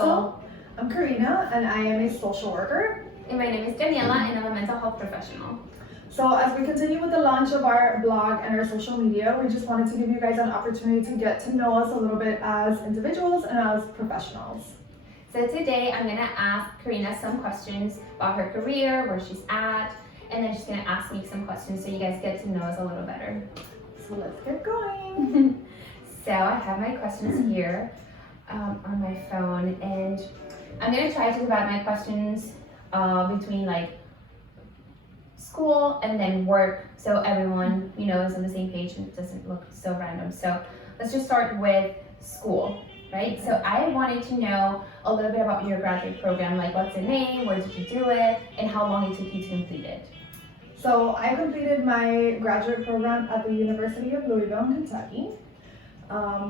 hustle. I'm Karina, and I am a social worker. And my name is Daniela, and I'm a mental health professional. So as we continue with the launch of our blog and our social media, we just wanted to give you guys an opportunity to get to know us a little bit as individuals and as professionals. So today I'm gonna ask Karina some questions about her career, where she's at, and then she's gonna ask me some questions so you guys get to know us a little better. So let's get going. So I have my questions here on my phone, and I'm gonna try to divide my questions between like school and then work, so everyone is on the same page and it doesn't look so random. So let's just start with school, right? So I wanted to know a little bit about your graduate program, like what's the name, where did you do it, and how long it took you to complete it. So I completed my graduate program at the University of Louisville, Kentucky.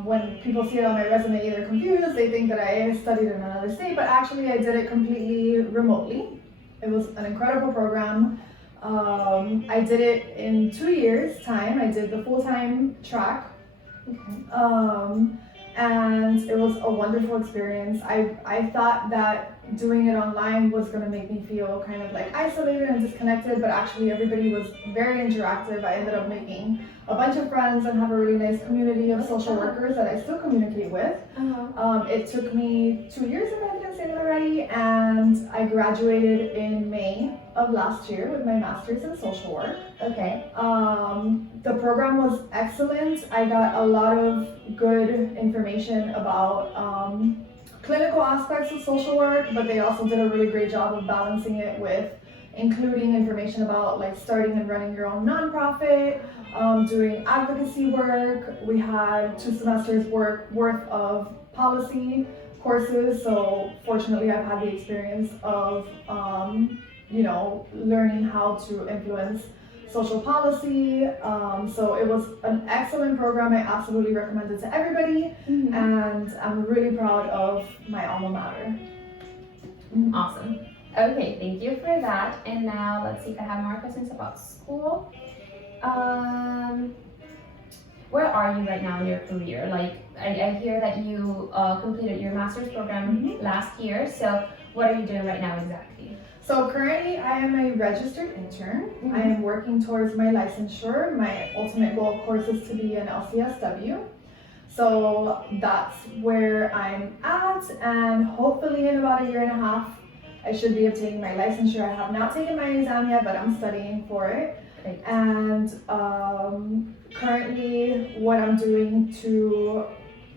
When people see it on my resume, they're confused. They think that I studied in another state, but actually I did it completely remotely. It was an incredible program. I did it in 2 years' time. I did the full-time track. And it was a wonderful experience. I thought that doing it online was going to make me feel kind of like isolated and disconnected, but actually everybody was very interactive. I ended up making a bunch of friends and have a really nice community of social workers that I still communicate with. It took me 2 years, if I didn't say that already, and I graduated in May of last year with my master's in social work. Okay. The program was excellent. I got a lot of good information about clinical aspects of social work, but they also did a really great job of balancing it with including information about like starting and running your own nonprofit, doing advocacy work. We had 2 semesters worth of policy courses, so fortunately I've had the experience of learning how to influence social policy. So it was an excellent program. I absolutely recommend it to everybody, and I'm really proud of my alma mater. Awesome. Okay, thank you for that. And now let's see if I have more questions about school. Where are you right now in your career? Like, I hear that you completed your master's program last year. So what are you doing right now exactly? So currently I am a registered intern. I am working towards my licensure. My ultimate goal, of course, is to be an LCSW. So that's where I'm at, and hopefully in about 1.5 years, I should be obtaining my licensure. I have not taken my exam yet, but I'm studying for it. Great. And currently what I'm doing to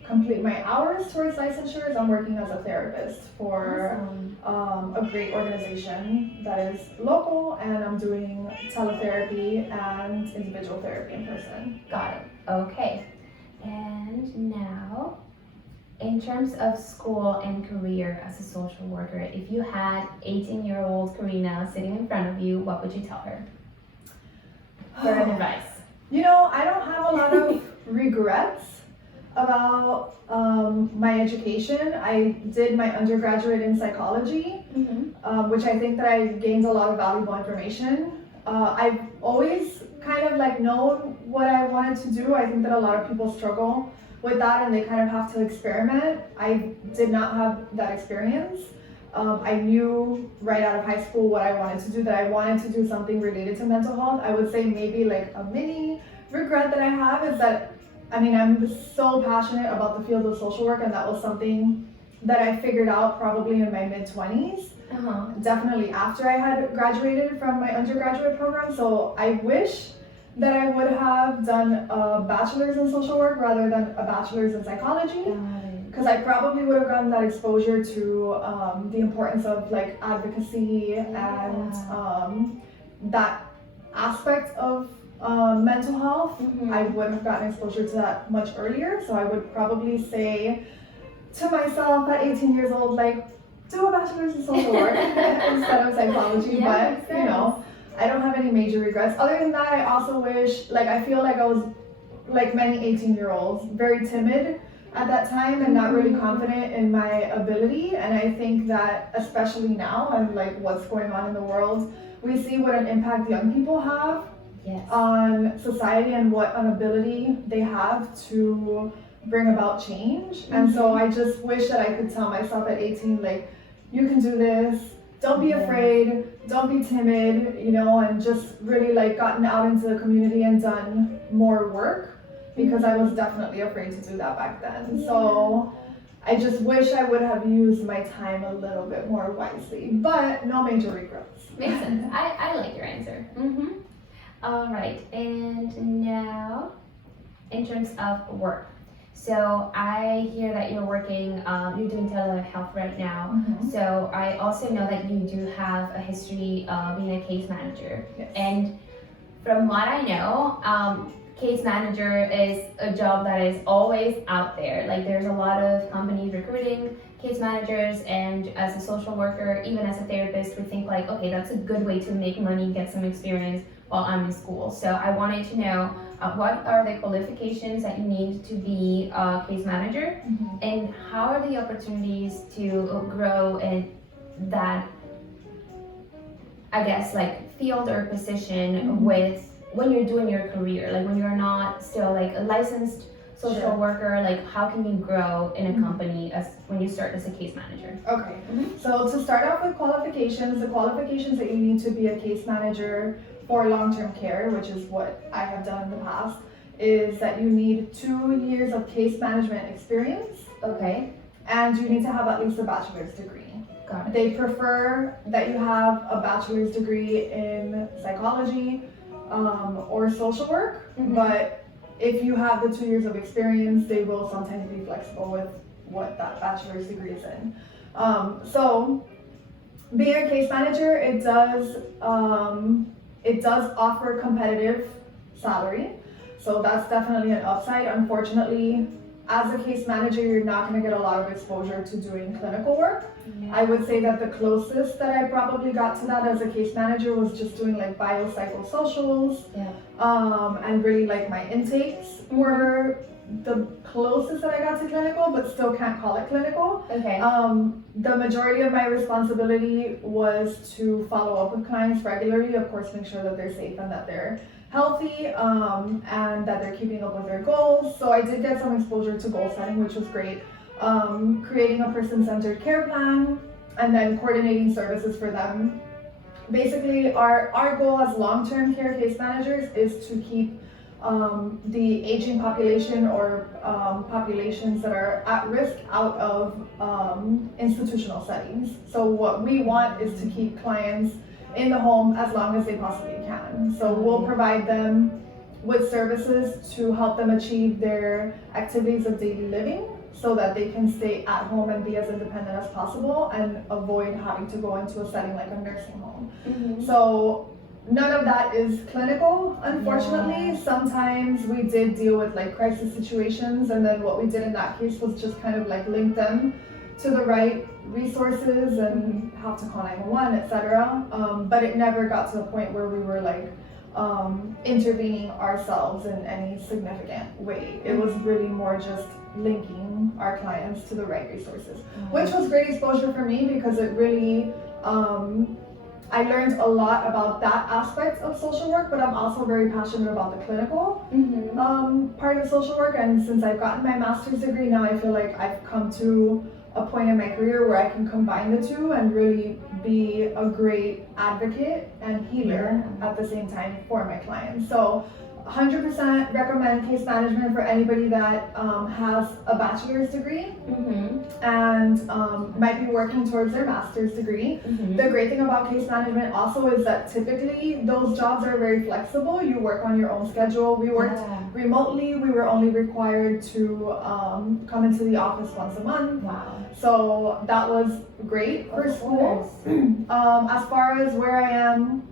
complete my hours towards licensure is I'm working as a therapist for a great organization that is local, and I'm doing teletherapy and individual therapy in person. Got it. Okay. And now, in terms of school and career as a social worker, if you had 18-year-old Karina sitting in front of you, what would you tell her? For advice. I don't have a lot of regrets about my education. I did my undergraduate in psychology, which I think that I gained a lot of valuable information. I've always kind of like known what I wanted to do. I think that a lot of people struggle with that and they kind of have to experiment. I did not have that experience. I knew right out of high school what I wanted to do, that I wanted to do something related to mental health. I would say maybe like a mini regret that I have is that I'm so passionate about the field of social work, and that was something that I figured out probably in my mid-20s. Definitely after I had graduated from my undergraduate program. So I wish that I would have done a bachelor's in social work rather than a bachelor's in psychology, because I probably would have gotten that exposure to the importance of like advocacy and that aspect of mental health. I would have gotten exposure to that much earlier. So I would probably say to myself at 18 years old, like, do a bachelor's in social work instead of psychology. But I don't have any major regrets. Other than that, I also wish, I feel like I was like many 18-year-olds, very timid at that time and not really confident in my ability. And I think that especially now, and like what's going on in the world, we see what an impact young people have on society and what an ability they have to bring about change. And so I just wish that I could tell myself at 18, like, you can do this, don't be afraid, don't be timid, you know, and just really like gotten out into the community and done more work, because I was definitely afraid to do that back then. So I just wish I would have used my time a little bit more wisely, but no major regrets. Makes sense. I like your answer. All right, and now in terms of work. So I hear that you're working, you're doing telehealth right now. So I also know that you do have a history of being a case manager. Yes. And from what I know, case manager is a job that is always out there. Like there's a lot of companies recruiting case managers, and as a social worker, even as a therapist, we think like, okay, that's a good way to make money, get some experience while I'm in school. So I wanted to know what are the qualifications that you need to be a case manager, and how are the opportunities to grow in that, I guess, like field or position with when you're doing your career, like when you're not still like a licensed social worker, like how can you grow in a company as when you start as a case manager? Okay, so to start off with qualifications, the qualifications that you need to be a case manager for long-term care, which is what I have done in the past, is that you need 2 years of case management experience. Okay. And you need to have at least a bachelor's degree. Got it. They prefer that you have a bachelor's degree in psychology or social work, but if you have the 2 years of experience, they will sometimes be flexible with what that bachelor's degree is in. So being a case manager, it does offer competitive salary, so that's definitely an upside. Unfortunately, as a case manager, you're not going to get a lot of exposure to doing clinical work. I would say that the closest that I probably got to that as a case manager was just doing like biopsychosocials, and really like my intakes were the closest that I got to clinical, but still can't call it clinical. Okay. The majority of my responsibility was to follow up with clients regularly, of course, make sure that they're safe and that they're healthy, and that they're keeping up with their goals. So I did get some exposure to goal setting, which was great. Creating a person-centered care plan, and then coordinating services for them. Basically, our goal as long-term care case managers is to keep the aging population or populations that are at risk out of institutional settings. So what we want is to keep clients in the home as long as they possibly can. So we'll provide them with services to help them achieve their activities of daily living, so that they can stay at home and be as independent as possible and avoid having to go into a setting like a nursing home. So none of that is clinical, unfortunately. Sometimes we did deal with like crisis situations, and then what we did in that case was just kind of like link them to the right resources and have to call 911, etc. But it never got to the point where we were like intervening ourselves in any significant way. It was really more just linking our clients to the right resources, which was great exposure for me, because it really I learned a lot about that aspect of social work, but I'm also very passionate about the clinical part of social work. And since I've gotten my master's degree now, I feel like I've come to a point in my career where I can combine the two and really be a great advocate and healer at the same time for my clients. So 100% recommend case management for anybody that has a bachelor's degree and might be working towards their master's degree. The great thing about case management also is that typically those jobs are very flexible. You work on your own schedule. We worked remotely. We were only required to come into the office once a month. Wow. So that was great for school. As far as where I am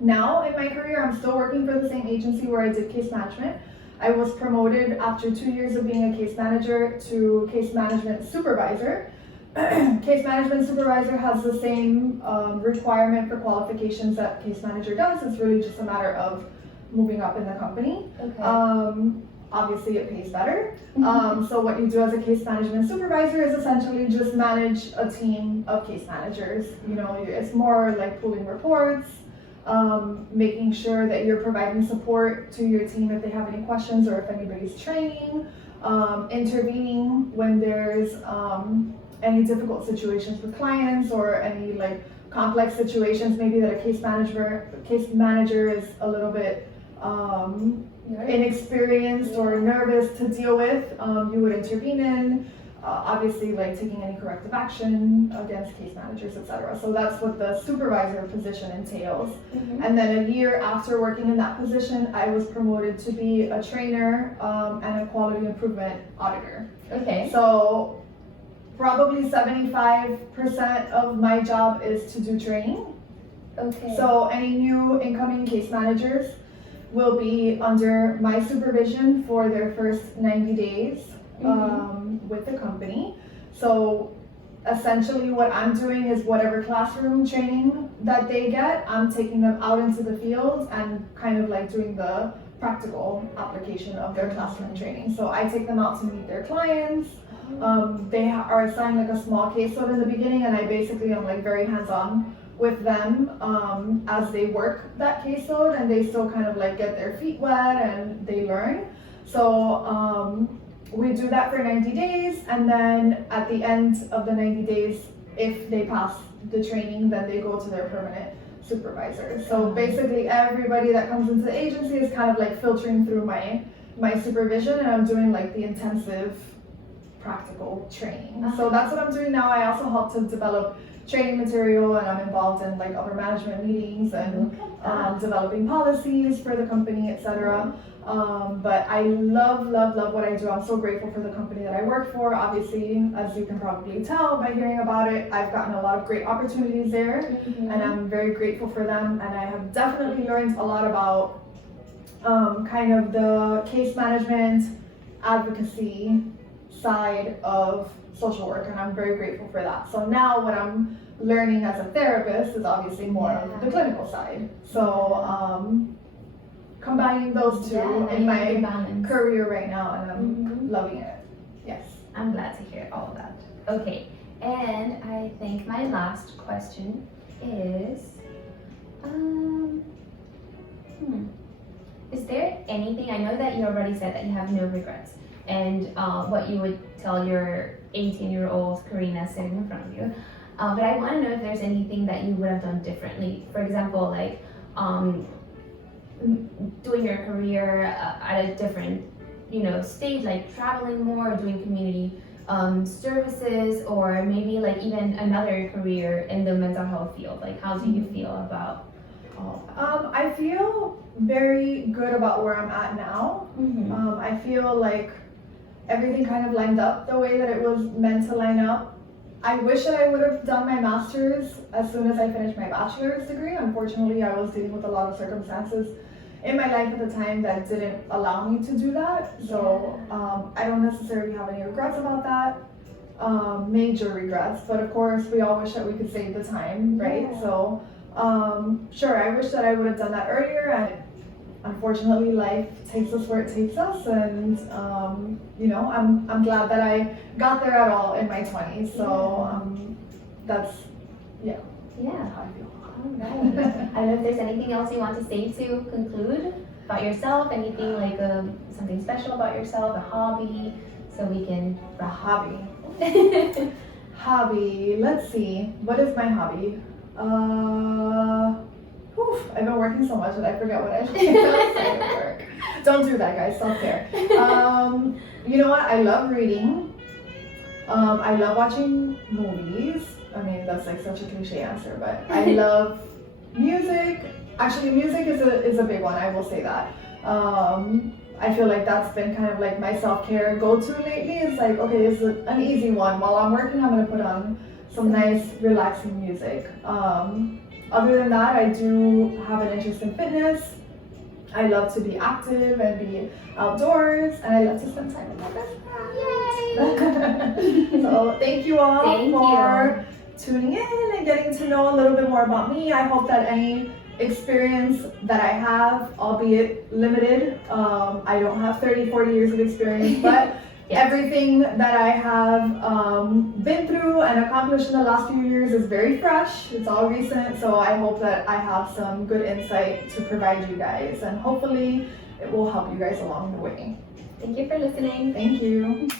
now in my career, I'm still working for the same agency where I did case management. I was promoted after 2 years of being a case manager to case management supervisor. Case management supervisor has the same requirement for qualifications that case manager does. It's really just a matter of moving up in the company. Obviously it pays better. So what you do as a case management supervisor is essentially just manage a team of case managers. You know, it's more like pooling reports, making sure that you're providing support to your team if they have any questions or if anybody's training, intervening when there's any difficult situations with clients or any like complex situations, maybe that a case manager is a little bit inexperienced or nervous to deal with. You would intervene in, obviously like taking any corrective action against case managers, etc. So that's what the supervisor position entails. And then a year after working in that position, I was promoted to be a trainer and a quality improvement auditor. Okay. So probably 75% of my job is to do training. Okay. So any new incoming case managers will be under my supervision for their first 90 days with the company. So essentially what I'm doing is whatever classroom training that they get, I'm taking them out into the field and kind of like doing the practical application of their classroom training. So I take them out to meet their clients. They are assigned like a small caseload in the beginning, and I basically am like very hands-on with them as they work that caseload, and they still kind of like get their feet wet and they learn. So we do that for 90 days, and then at the end of the 90 days, if they pass the training, then they go to their permanent supervisor. So basically everybody that comes into the agency is kind of like filtering through my supervision, and I'm doing like the intensive practical training. So that's what I'm doing now. I also help to develop training material, and I'm involved in like upper management meetings and developing policies for the company, etc. But I love what I do. I'm so grateful for the company that I work for. Obviously, as you can probably tell by hearing about it, I've gotten a lot of great opportunities there, and I'm very grateful for them. And I have definitely learned a lot about kind of the case management, advocacy side of social work, and I'm very grateful for that. So now what I'm learning as a therapist is obviously more of the clinical side. So combining those two in my career right now, and I'm loving it. Yes. I'm glad to hear all of that. Okay, and I think my last question is, is there anything, I know that you already said that you have no regrets, and what you would tell your 18-year-old Karina sitting in front of you. But I want to know if there's anything that you would have done differently. For example, like doing your career at a different, stage, like traveling more, doing community services, or maybe like even another career in the mental health field. Like, how do you feel about all of that? I feel very good about where I'm at now. I feel like everything kind of lined up the way that it was meant to line up. I wish that I would have done my master's as soon as I finished my bachelor's degree. Unfortunately, I was dealing with a lot of circumstances in my life at the time that didn't allow me to do that. So I don't necessarily have any regrets about that, major regrets, but of course we all wish that we could save the time, right? So sure, I wish that I would have done that earlier, and unfortunately life takes us where it takes us, and I'm glad that I got there at all in my 20s. So that's yeah how I feel. Alright. I don't know if there's anything else you want to say to conclude about yourself, anything like something special about yourself, a hobby, so we can A hobby. Hobby, let's see, what is my hobby? I've been working so much that I forget what I should outside of work. Don't do that, guys, self-care. You know what, I love reading. I love watching movies. I mean, that's like such a cliche answer, but I love music. Actually, music is a big one, I will say that. I feel like that's been kind of like my self-care go-to lately. It's like, okay, this is an easy one. While I'm working, I'm gonna put on some nice, relaxing music. Other than that, I do have an interest in fitness. I love to be active and be outdoors, and I love to spend time with my best friend. Yay! So thank you all for tuning in and getting to know a little bit more about me. I hope that any experience that I have, albeit limited, I don't have 30-40 years of experience, but everything that I have been through and accomplished in the last few years is very fresh. It's all recent, so I hope that I have some good insight to provide you guys, and hopefully it will help you guys along the way. Thank you for listening. Thank you.